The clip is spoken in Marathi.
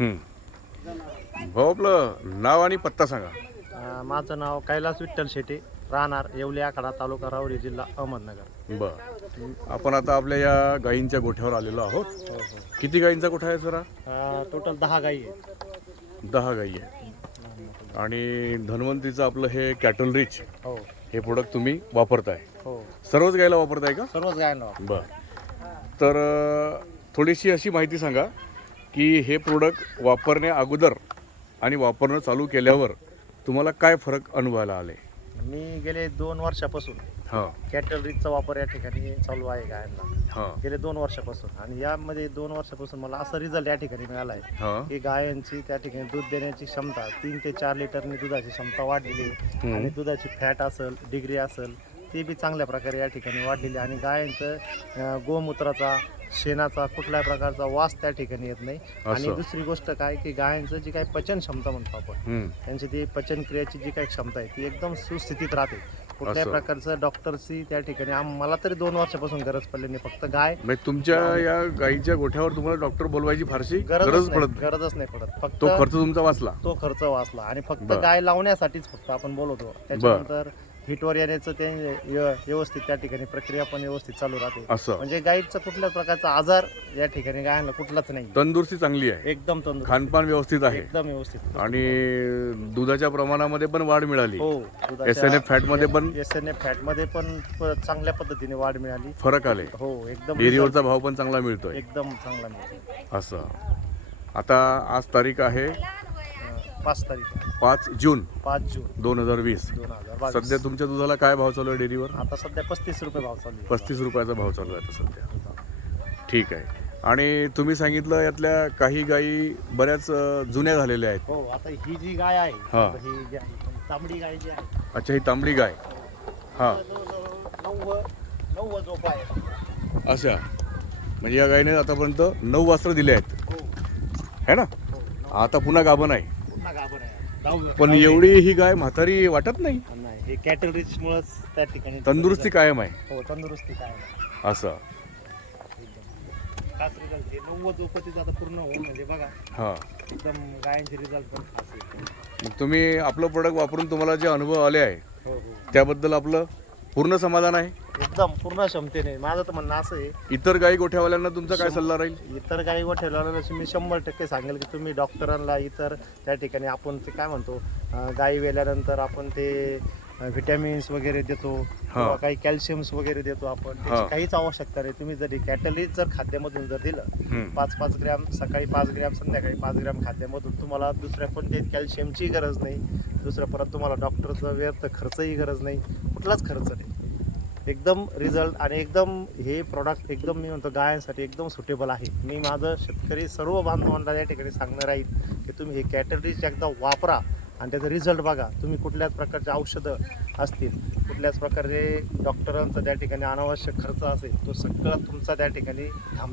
भाऊ आपलं नाव आणि पत्ता सांगा. माझं नाव कैलास विठ्ठल शेटे, राहणार येवले आखाडा, तालुका राहुरी, जिल्हा अहमदनगर. बरं, आपण आता आपल्या या गायींच्या गोठ्यावर आलेलो आहोत. किती गायींचा गोठा आहे सरा? टोटल 10 गायी आहेत. 10 गायी आहे. आणि धन्वंतीचं आपलं हे कॅटल रिच हो हे प्रोडक्ट तुम्ही वापरताय? हो, सर्वच गायीला वापरताय का? सर्वच गायांना. बरं, तर थोडीशी अशी माहिती सांगा की हे प्रोडक्ट वापरण्या अगोदर आणि वापरणं चालू केल्यावर तुम्हाला काय फरक अनुभवायला आले? मी गेले 2 वर्षापासून हां कॅटल रिचचा वापर या ठिकाणी चालू आहे गायांना, हां गेले 2 वर्षापासून. आणि यामध्ये 2 वर्षापासून मला असा रिझल्ट या ठिकाणी मिळाला आहे हां की गायांची त्या ठिकाणी दूध देण्याची क्षमता 3 ते 4 लिटरनी दुधाची क्षमता वाढलेली आहे. आणि दुधाची फॅट असेल, डिग्री असेल, ते बी चांगल्या प्रकारे या ठिकाणी वाढलेली आहे. आणि गायांचं गोमूत्राचा, शेणाचा कुठल्याही प्रकारचा वास त्या ठिकाणी येत नाही. आणि दुसरी गोष्ट काय की गायांचं जी काही पचन क्षमता म्हणतो आपण, त्यांची ती पचन क्रियेची जी काही क्षमता आहे ती एकदम सुस्थितीत राहते. कुठल्याही प्रकारचं डॉक्टरची त्या ठिकाणी मला तरी 2 वर्षापासून गरज पडली नाही. फक्त गाय तुमच्या या गायीच्या गोठ्यावर तुम्हाला डॉक्टर बोलवायची फारशी गरजच गरजच नाही पडत. फक्त तो खर्च तुमचा वाचला. तो खर्च वाचला. आणि फक्त गाय लावण्यासाठीच फक्त आपण बोलवतो. त्याच्यानंतर हिटवर येण्याचं ते व्यवस्थित त्या ठिकाणी प्रक्रिया पण व्यवस्थित चालू राहते. असं म्हणजे गायीचा कुठल्याच प्रकारचा आजार या ठिकाणी गायांना कुठलाच नाही. तंदुरुस्ती चांगली आहे, एकदम तंदुरुस्त, खानपान व्यवस्थित आहे, एकदम व्यवस्थित. आणि दुधाच्या प्रमाणामध्ये पण वाढ मिळाली. हो, SNF फॅट मध्ये पण SNF फॅट मध्ये पण चांगल्या पद्धतीने वाढ मिळाली, फरक आले. हो एकदम डेअरीवरचा भाव पण चांगला मिळतोय. एकदम चांगला मिळतो. असं आता आज तारीख आहे 5 तारीख 5 जून 5 जून 2020. 2022. सध्या तुमच्या दुधाला काय भाव चालू आहे डेअरीवर? आता सध्या 35 रुपये भाव चालू आहे. 35 रुपयाचा भाव चालू आहे आता सध्या. ठीक आहे. आणि तुम्ही सांगितलं यातल्या काही गायी बऱ्याच जुन्या झालेल्या आहेत. हो, आता ही जी गाय आहे, हा. ही जी आहे, तांबडी गाय जी आहे, अच्छा, ही तांबडी गाय. हां, 9 झोप आहे. अच्छा, म्हणजे या गायीने आतापर्यंत 9 वासरं दिले आहेत, हो है ना? हो, आता पुन्हा गाभण आहे. पुन्हा गाभण आहे. दहावी- पण एवढी ही गाय म्हातारी वाटत नाही. नाही, हे कॅटल रिच मुळेच त्या ठिकाणी तंदुरुस्ती कायम आहे. हो, तंदुरुस्ती काय आहे. असं खास रिझल्ट हे 9 झोपतीचं आता पूर्ण होऊन म्हणजे बघा, हां. एकदम गायांचे रिझल्ट पण खास आहे. मग तुम्ही आपलं प्रोडक्ट वापरून तुम्हाला जे अनुभव आले आहे हो हो, त्याबद्दल आपलं पूर्ण समाधान आहे. एकदम पूर्ण क्षमतेने. माझं तर म्हणणं असं आहे, इतर गायी गोठ्यावाल्यांना तुमचा काय सल्ला राहील? इतर गाई व ठेवल्याला मी 100% सांगेल की तुम्ही डॉक्टरांना इतर त्या ठिकाणी आपण ते काय म्हणतो, गाई वेल्यानंतर आपण ते व्हिटॅमिन्स वगैरे देतो किंवा काही कॅल्शियम्स वगैरे देतो आपण, त्याची काहीच आवश्यकता नाही. तुम्ही जरी कॅटलीज जर खाद्यामधून जर दिलं 5-5 ग्रॅम सकाळी, 5 ग्रॅम संध्याकाळी, 5 ग्रॅम खाद्यामधून, तुम्हाला दुसऱ्या कोणत्याही कॅल्शियमची गरज नाही. दुसरं परत तुम्हाला डॉक्टरचं व्यर्थ खर्चही गरज नाही, कुठलाच खर्च नाही. एकदम रिझल्ट आणि एकदम हे प्रॉडक्ट एकदम मी म्हणतो गायांसाठी एकदम सुटेबल आहे. मी माझं शेतकरी सर्व बांधवांना या ठिकाणी सांगणार आहे की तुम्ही हे कॅटल रिच एकदा वापरा आणि त्याचा रिझल्ट बघा. तुम्ही कुठल्याच प्रकारचे औषधं असतील, कुठल्याच प्रकारे डॉक्टरांचा त्या ठिकाणी अनावश्यक खर्च असेल, तो सगळा तुमचा त्या ठिकाणी थांबणार.